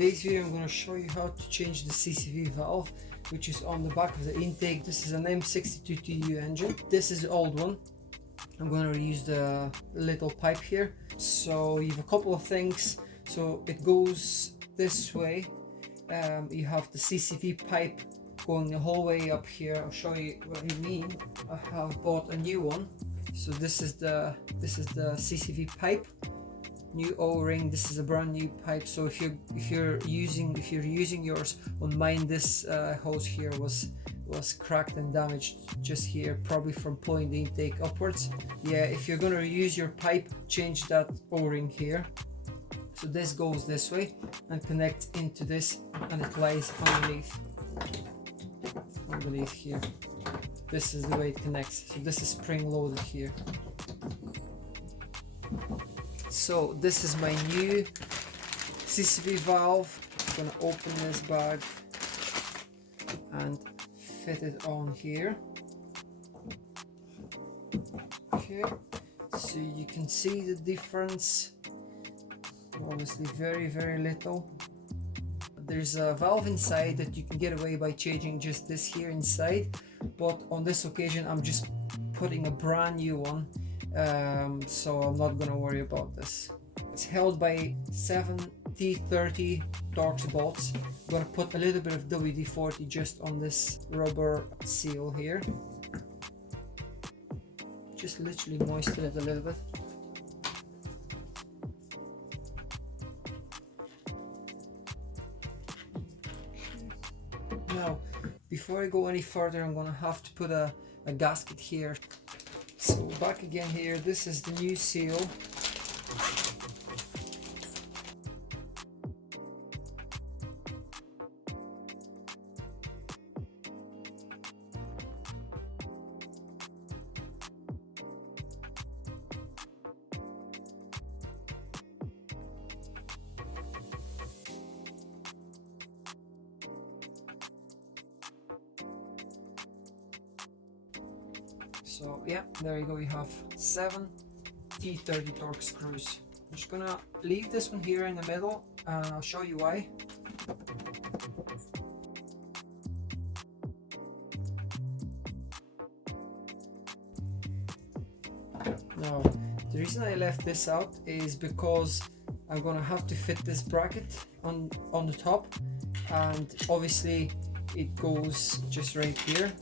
today's video I'm going to show you how to change the CCV valve, which is on the back of the intake. This is an M62TU engine. This is the old one. I'm going to reuse the little pipe here. So you have a couple of things. So it goes this way. You have the CCV pipe going the whole way up here. I'll show you what I mean. I have bought a new one. So this is the CCV pipe, new O-ring. This is a brand new pipe. So if you're using yours, on mine this hose here was cracked and damaged just here, probably from pulling the intake upwards. Yeah, if you're gonna use your pipe, change that O-ring here. So this goes this way and connects into this, and it lies underneath here. This is the way it connects. So this is spring loaded here. So this is my new CCV valve. I'm gonna open this bag and fit it on here. Okay, so you can see the difference. Obviously very little. There's a valve inside that you can get away by changing just this here inside, but on this occasion I'm just putting a brand new one, so I'm not gonna worry about this. It's held by 7 T30 Torx bolts. I'm gonna put a little bit of WD-40 just on this rubber seal here. Just literally moisten it a little bit. Now, before I go any further, I'm gonna have to put a gasket here. So back again here, this is the new seal. So yeah, there you go, you have 7 T30 Torx screws. I'm just gonna leave this one here in the middle and I'll show you why. Now, the reason I left this out is because I'm gonna have to fit this bracket on the top, and obviously it goes just right here.